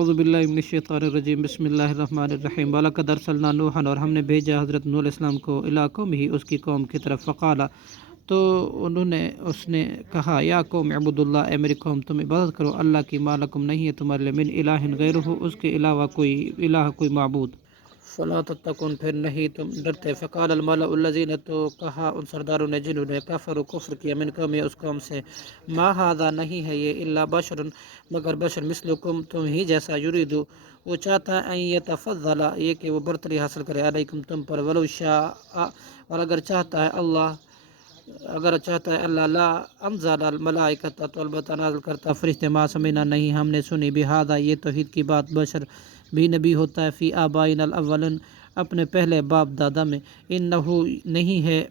اعوذ باللہ من الشیطان الرجیم بسم اللہ الرحمن الرحیم وَلَقَدْ أَرْسَلْنَا نُوحًا اور ہم نے بھیجا حضرت نوح علیہ السلام کو اِلیٰ قومہ اس کی قوم کی طرف فقالا تو اس نے کہا یا قوم اعبدوا اللہ اے میری قوم تم عبادت کرو اللہ کی ما لکم نہیں ہے تمہارے لیے من الہ غیرہ اس کے علاوہ کوئی معبود فلا تتقون پھر نہیں تم ڈرتے فقال الملأ الذین تو کہا ان سرداروں نے جنہوں نے کفر و کفر کیا من قوم اس قوم سے ما ھذا نہیں ہے یہ الا بشر مگر بشر مثلکم تم ہی جیسا یریدو وہ چاہتا ہے ان یتفضل یہ کہ وہ برتری حاصل کرے علیکم تم پر ولو شاء اور اگر چاہتا ہے اللہ لا انزل الملائکۃ تو البتہ نازل کرتا فرشتے ما سمعنا نہیں ہم نے سنی بہذا یہ توحید کی بات بشر بھی نبی ہوتا ہے فی آبائنا الاولین اپنے پہلے باپ دادا میں انہو نہیں ہے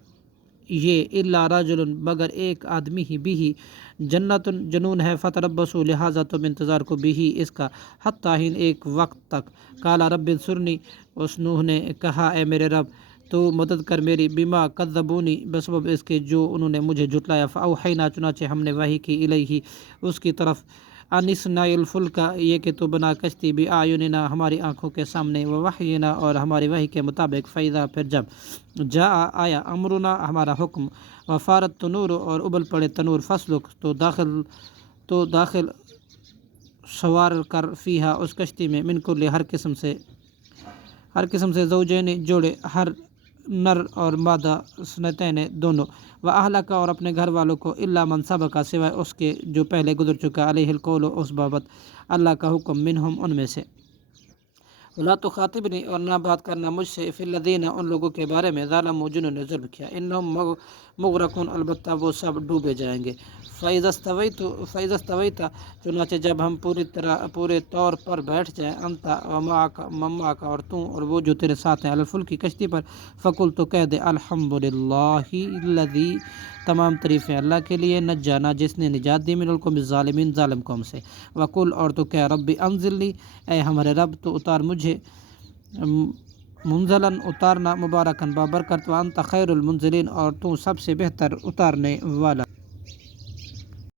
یہ الا رجل مگر ایک آدمی ہی بھی جنت جنون ہے فتربصوا لہذا تم انتظار کو بھی اس کا حتی ہین ایک وقت تک قال رب انصرنی اس نوح نے کہا اے میرے رب تو مدد کر میری بما کذبونی بسبب اس کے جو انہوں نے مجھے جھٹلایا فاوحینا چنانچہ ہم نے وحی کی الیہ اس کی طرف ان اصنع الفلک یہ کہ تو بنا کشتی بأعیننا ہماری آنکھوں کے سامنے ووحینا اور ہماری وحی کے مطابق فیضا پھر جب جاء آیا امرنا ہمارا حکم وفارت تنور اور ابل پڑے تنور فسلک تو داخل سوار کر فیہا اس کشتی میں من کل ہر قسم سے زوجین جوڑے ہر نر اور مادہ سنتین دونوں وَأَهْلَكَ اور اپنے گھر والوں کو الا من سبق سوائے اس کے جو پہلے گزر چکا علیہ القول اس بابت اللہ کا حکم منہم ان میں سے وَلَا تُخَاطِبْنِي اور نہ بات کرنا مجھ سے فی الذین ان لوگوں کے بارے میں ظالموا جنہوں نے ظلم کیا انہم مغرقون البتہ وہ سب ڈوبے جائیں گے فَإِذَا اسْتَوَيْتَ چنانچہ جب ہم پورے طور پر بیٹھ جائیں انت ومعک اور تو اور وہ جو تیرے ساتھ ہیں علی الفلک کی کشتی پر فقل تو کہہ دے الحمدللہ الذی تمام تعریفیں اللہ کے لیے نجانا جس نے نجات دی من القوم الظالمین ظالم قوم سے وقل اور تو کہہ رب انزلنی اے ہمارے رب تو اتار مجھے منزلاً اتارنا مبارکاً بابرکت وانت خیر المنزلین اور تو سب سے بہتر اتارنے والا